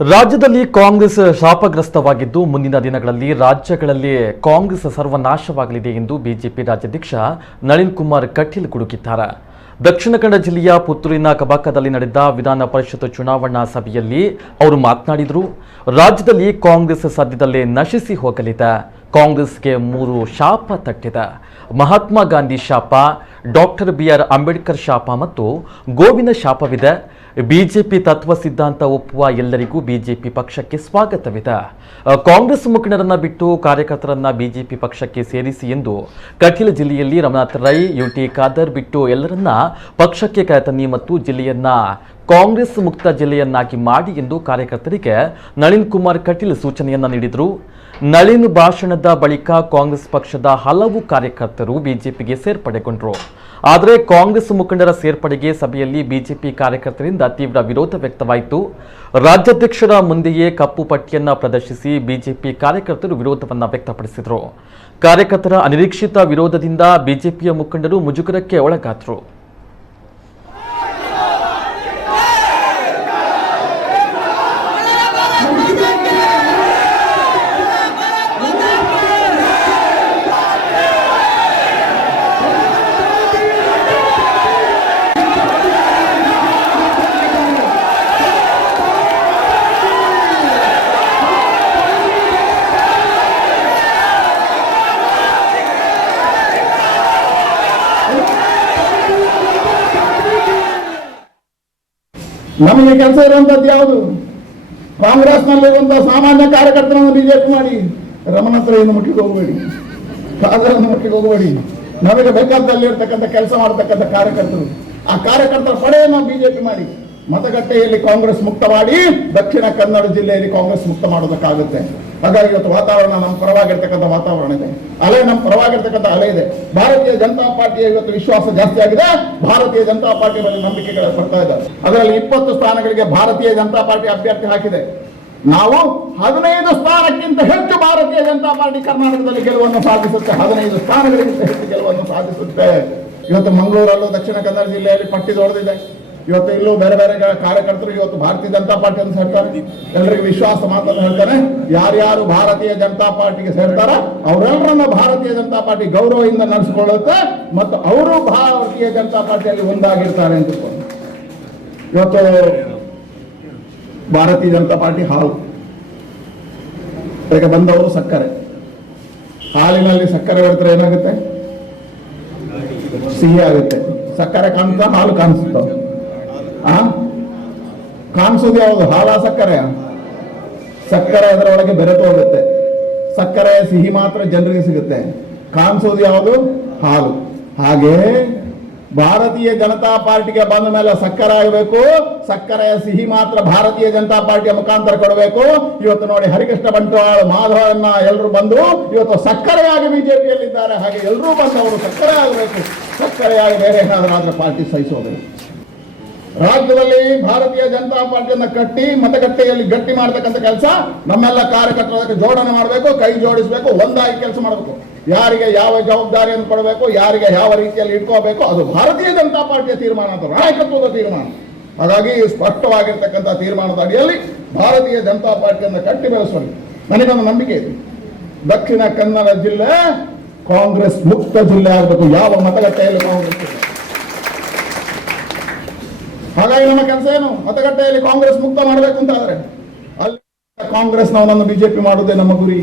ರಾಜ್ಯದಲ್ಲಿ ಕಾಂಗ್ರೆಸ್ ಶಾಪಗ್ರಸ್ತವಾಗಿದ್ದು ಮುಂದಿನ ದಿನಗಳಲ್ಲಿ ರಾಜ್ಯಗಳಲ್ಲಿ ಕಾಂಗ್ರೆಸ್ ಸರ್ವನಾಶವಾಗಲಿದೆ ಎಂದು ಬಿಜೆಪಿ ರಾಜ್ಯಾಧ್ಯಕ್ಷ ನಳಿನ್ ಕುಮಾರ್ ಕಟೀಲ್ ಗುಡುಗಿದ್ದಾರೆ. ದಕ್ಷಿಣ ಕನ್ನಡ ಜಿಲ್ಲೆಯ ಪುತ್ತೂರಿನ ಕಬಾಕದಲ್ಲಿ ನಡೆದ ವಿಧಾನ ಪರಿಷತ್ ಚುನಾವಣಾ ಸಭೆಯಲ್ಲಿ ಅವರು ಮಾತನಾಡಿದರು. ರಾಜ್ಯದಲ್ಲಿ ಕಾಂಗ್ರೆಸ್ ಸದ್ಯದಲ್ಲೇ ನಶಿಸಿ ಹೋಗಲಿದೆ. ಕಾಂಗ್ರೆಸ್ಗೆ 3 ಶಾಪ ತಟ್ಟಿದೆ. ಮಹಾತ್ಮ ಗಾಂಧಿ ಶಾಪ, ಡಾಕ್ಟರ್ BR ಅಂಬೇಡ್ಕರ್ ಶಾಪ ಮತ್ತು ಗೋವಿನ ಶಾಪವಿದೆ. ಬಿಜೆಪಿ ತತ್ವ ಸಿದ್ಧಾಂತ ಒಪ್ಪುವ ಎಲ್ಲರಿಗೂ ಬಿಜೆಪಿ ಪಕ್ಷಕ್ಕೆ ಸ್ವಾಗತವಿದೆ. ಕಾಂಗ್ರೆಸ್ ಮುಖಂಡರನ್ನ ಬಿಟ್ಟು ಕಾರ್ಯಕರ್ತರನ್ನ ಬಿಜೆಪಿ ಪಕ್ಷಕ್ಕೆ ಸೇರಿಸಿ ಎಂದು ಕಟೀಲ್ ಜಿಲ್ಲೆಯಲ್ಲಿ ರಮನಾಥ್ ರೈ, UT ಖಾದರ್ ಬಿಟ್ಟು ಎಲ್ಲರನ್ನ ಪಕ್ಷಕ್ಕೆ ಕರೆತನ್ನಿ ಮತ್ತು ಜಿಲ್ಲೆಯನ್ನ ಕಾಂಗ್ರೆಸ್ ಮುಕ್ತ ಜಿಲ್ಲೆಯನ್ನಾಗಿ ಮಾಡಿ ಎಂದು ಕಾರ್ಯಕರ್ತರಿಗೆ ನಳಿನ್ ಕುಮಾರ್ ಕಟೀಲ್ ಸೂಚನೆಯನ್ನ ನೀಡಿದರು. ನಳಿನ್ ಭಾಷಣದ ಬಳಿಕ ಕಾಂಗ್ರೆಸ್ ಪಕ್ಷದ ಹಲವು ಕಾರ್ಯಕರ್ತರು ಬಿಜೆಪಿಗೆ ಸೇರ್ಪಡೆಗೊಂಡರು. ಆದರೆ ಕಾಂಗ್ರೆಸ್ ಮುಖಂಡರ ಸೇರ್ಪಡೆಗೆ ಸಭೆಯಲ್ಲಿ ಬಿಜೆಪಿ ಕಾರ್ಯಕರ್ತರಿಂದ ತೀವ್ರ ವಿರೋಧ ವ್ಯಕ್ತವಾಯಿತು. ರಾಜ್ಯಾಧ್ಯಕ್ಷರ ಮುಂದೆಯೇ ಕಪ್ಪು ಪಟ್ಟಿಯನ್ನ ಪ್ರದರ್ಶಿಸಿ ಬಿಜೆಪಿ ಕಾರ್ಯಕರ್ತರು ವಿರೋಧವನ್ನ ವ್ಯಕ್ತಪಡಿಸಿದರು. ಕಾರ್ಯಕರ್ತರ ಅನಿರೀಕ್ಷಿತ ವಿರೋಧದಿಂದ ಬಿಜೆಪಿಯ ಮುಖಂಡರು ಮುಜುಗರಕ್ಕೆ ಒಳಗಾದರು. ನಮಗೆ ಕೆಲಸ ಇರುವಂತದ್ದು ಯಾವುದು? ಕಾಂಗ್ರೆಸ್ನಲ್ಲಿರುವಂತಹ ಸಾಮಾನ್ಯ ಕಾರ್ಯಕರ್ತರನ್ನು ಬಿಜೆಪಿ ಮಾಡಿ. ರಮನಾಥ್ ರೈಯನ್ನು ಮುಟ್ಟಿಗೆ ಹೋಗಬೇಡಿ, ಖಾದರನ್ನು ಮುಟ್ಟಿಗೆ ಹೋಗಬೇಡಿ. ನಮಗೆ ಬೇಕಾದಲ್ಲಿ ಇರ್ತಕ್ಕಂಥ ಕೆಲಸ ಮಾಡತಕ್ಕಂಥ ಕಾರ್ಯಕರ್ತರು, ಆ ಕಾರ್ಯಕರ್ತರ ಪಡೆಯನ್ನು ಬಿಜೆಪಿ ಮಾಡಿ ಮತಗಟ್ಟೆಯಲ್ಲಿ ಕಾಂಗ್ರೆಸ್ ಮುಕ್ತ ಮಾಡಿ ದಕ್ಷಿಣ ಕನ್ನಡ ಜಿಲ್ಲೆಯಲ್ಲಿ ಕಾಂಗ್ರೆಸ್ ಮುಕ್ತ ಮಾಡೋದಕ್ಕಾಗುತ್ತೆ. ಹಾಗಾಗಿ ಇವತ್ತು ವಾತಾವರಣ ನಮ್ಮ ಪರವಾಗಿರ್ತಕ್ಕಂಥ ವಾತಾವರಣ ಇದೆ, ಅಲೆ ನಮ್ಮ ಪರವಾಗಿರ್ತಕ್ಕಂಥ ಅಲೆ ಇದೆ. ಭಾರತೀಯ ಜನತಾ ಪಾರ್ಟಿಯ ಇವತ್ತು ವಿಶ್ವಾಸ ಜಾಸ್ತಿ ಆಗಿದೆ. ಭಾರತೀಯ ಜನತಾ ಪಾರ್ಟಿ ಮೇಲೆ ನಂಬಿಕೆಗಳು ಬರ್ತಾ ಇದ್ದಾರೆ. ಅದರಲ್ಲಿ 20 ಸ್ಥಾನಗಳಿಗೆ ಭಾರತೀಯ ಜನತಾ ಪಾರ್ಟಿ ಅಭ್ಯರ್ಥಿ ಹಾಕಿದೆ. ನಾವು 15 ಸ್ಥಾನಕ್ಕಿಂತ ಹೆಚ್ಚು ಭಾರತೀಯ ಜನತಾ ಪಾರ್ಟಿ ಕರ್ನಾಟಕದಲ್ಲಿ ಗೆಲುವನ್ನು ಸಾಧಿಸುತ್ತೆ. 15 ಸ್ಥಾನಗಳಿಗಿಂತ ಹೆಚ್ಚು ಗೆಲುವನ್ನು ಸಾಧಿಸುತ್ತೆ. ಇವತ್ತು ಮಂಗಳೂರಲ್ಲೂ ದಕ್ಷಿಣ ಕನ್ನಡ ಜಿಲ್ಲೆಯಲ್ಲಿ ಪಟ್ಟಿ ದೊಡ್ಡದಿದೆ. ಇವತ್ತು ಇಲ್ಲೂ ಬೇರೆ ಬೇರೆ ಕಾರ್ಯಕರ್ತರು ಇವತ್ತು ಭಾರತೀಯ ಜನತಾ ಪಾರ್ಟಿ ಅಂತ ಹೇಳ್ತಾರೆ. ಎಲ್ಲರಿಗೂ ವಿಶ್ವಾಸ ಮಾತನ್ನು ಹೇಳ್ತಾನೆ. ಯಾರ್ಯಾರು ಭಾರತೀಯ ಜನತಾ ಪಾರ್ಟಿಗೆ ಸೇರ್ತಾರ ಅವರೆಲ್ಲರನ್ನ ಭಾರತೀಯ ಜನತಾ ಪಾರ್ಟಿ ಗೌರವದಿಂದ ನಡೆಸಿಕೊಳ್ಳುತ್ತೆ ಮತ್ತು ಅವರು ಭಾರತೀಯ ಜನತಾ ಪಾರ್ಟಿಯಲ್ಲಿ ಒಂದಾಗಿರ್ತಾರೆ ಅಂತ. ಇವತ್ತು ಭಾರತೀಯ ಜನತಾ ಪಾರ್ಟಿ ಹಾಲು ಈಗ ಬಂದವರು ಸಕ್ಕರೆ, ಹಾಲಿನಲ್ಲಿ ಸಕ್ಕರೆ ಬೆರೆತರೆ ಏನಾಗುತ್ತೆ? ಸಿಹಿ ಆಗುತ್ತೆ. ಸಕ್ಕರೆ ಕಾಣಿಸ್ತಾ ಹಾಲು ಕಾಣಿಸುತ್ತ? ಕಾಣಿಸೋದು ಯಾವುದು? ಹಾಲ ಸಕ್ಕರೆ? ಸಕ್ಕರೆ ಅದರೊಳಗೆ ಬೆರೆತು ಹೋಗುತ್ತೆ. ಸಕ್ಕರೆಯ ಸಿಹಿ ಮಾತ್ರ ಜನರಿಗೆ ಸಿಗುತ್ತೆ. ಕಾಣಿಸೋದು ಯಾವುದು? ಹಾಲು. ಹಾಗೆ ಭಾರತೀಯ ಜನತಾ ಪಾರ್ಟಿಗೆ ಬಂದ ಮೇಲೆ ಸಕ್ಕರೆ ಆಗಬೇಕು. ಸಕ್ಕರೆಯ ಸಿಹಿ ಮಾತ್ರ ಭಾರತೀಯ ಜನತಾ ಪಾರ್ಟಿಯ ಮುಖಾಂತರ ಕೊಡಬೇಕು. ಇವತ್ತು ನೋಡಿ, ಹರಿಕೃಷ್ಣ ಬಂಟ್ವಾಳ, ಮಾಧವನ್ನ ಎಲ್ಲರೂ ಬಂದು ಇವತ್ತು ಸಕ್ಕರೆಯಾಗಿ ಬಿಜೆಪಿಯಲ್ಲಿದ್ದಾರೆ. ಹಾಗೆ ಎಲ್ಲರೂ ಬಂದು ಅವರು ಸಕ್ಕರೆ ಆಗಬೇಕು. ಸಕ್ಕರೆಯಾಗಿ ಬೇರೆ ಏನಾದರೂ ಪಾರ್ಟಿ ಸಹಿಸೋದಿಲ್ಲ. ರಾಜ್ಯದಲ್ಲಿ ಭಾರತೀಯ ಜನತಾ ಪಾರ್ಟಿಯನ್ನ ಕಟ್ಟಿ ಮತಗಟ್ಟೆಯಲ್ಲಿ ಗಟ್ಟಿ ಮಾಡತಕ್ಕಂಥ ಕೆಲಸ ನಮ್ಮೆಲ್ಲ ಕಾರ್ಯಕರ್ತರಿಗೆ ಜೋಡಣೆ ಮಾಡಬೇಕು, ಕೈ ಜೋಡಿಸಬೇಕು, ಒಂದಾಗಿ ಕೆಲಸ ಮಾಡಬೇಕು. ಯಾರಿಗೆ ಯಾವ ಜವಾಬ್ದಾರಿಯನ್ನು ಕೊಡಬೇಕು, ಯಾರಿಗೆ ಯಾವ ರೀತಿಯಲ್ಲಿ ಇಟ್ಕೋಬೇಕು, ಅದು ಭಾರತೀಯ ಜನತಾ ಪಾರ್ಟಿಯ ತೀರ್ಮಾನ, ಅದು ನಾಯಕತ್ವದ ತೀರ್ಮಾನ. ಹಾಗಾಗಿ ಸ್ಪಷ್ಟವಾಗಿರ್ತಕ್ಕಂಥ ತೀರ್ಮಾನದ ಅಡಿಯಲ್ಲಿ ಭಾರತೀಯ ಜನತಾ ಪಾರ್ಟಿಯನ್ನು ಕಟ್ಟಿ ಬೆಳೆಸೋಣ. ನನಗೊಂದು ನಂಬಿಕೆ ಇದೆ, ದಕ್ಷಿಣ ಕನ್ನಡ ಜಿಲ್ಲೆ ಕಾಂಗ್ರೆಸ್ ಮುಕ್ತ ಜಿಲ್ಲೆ ಆಗಬೇಕು. ಯಾವ ಮತಗಟ್ಟೆಯಲ್ಲಿ ಕಾಂಗ್ರೆಸ್ ಇಲ್ಲ. ಹಾಗಾಗಿ ನಮ್ಮ ಕೆಲಸ ಏನು? ಮತಗಟ್ಟೆಯಲ್ಲಿ ಕಾಂಗ್ರೆಸ್ ಮುಕ್ತ ಮಾಡಬೇಕು ಅಂತ ಆದ್ರೆ ಅಲ್ಲಿ ಕಾಂಗ್ರೆಸ್ನವನನ್ನು ಬಿಜೆಪಿ ಮಾಡುವುದೇ ನಮ್ಮ ಗುರಿ.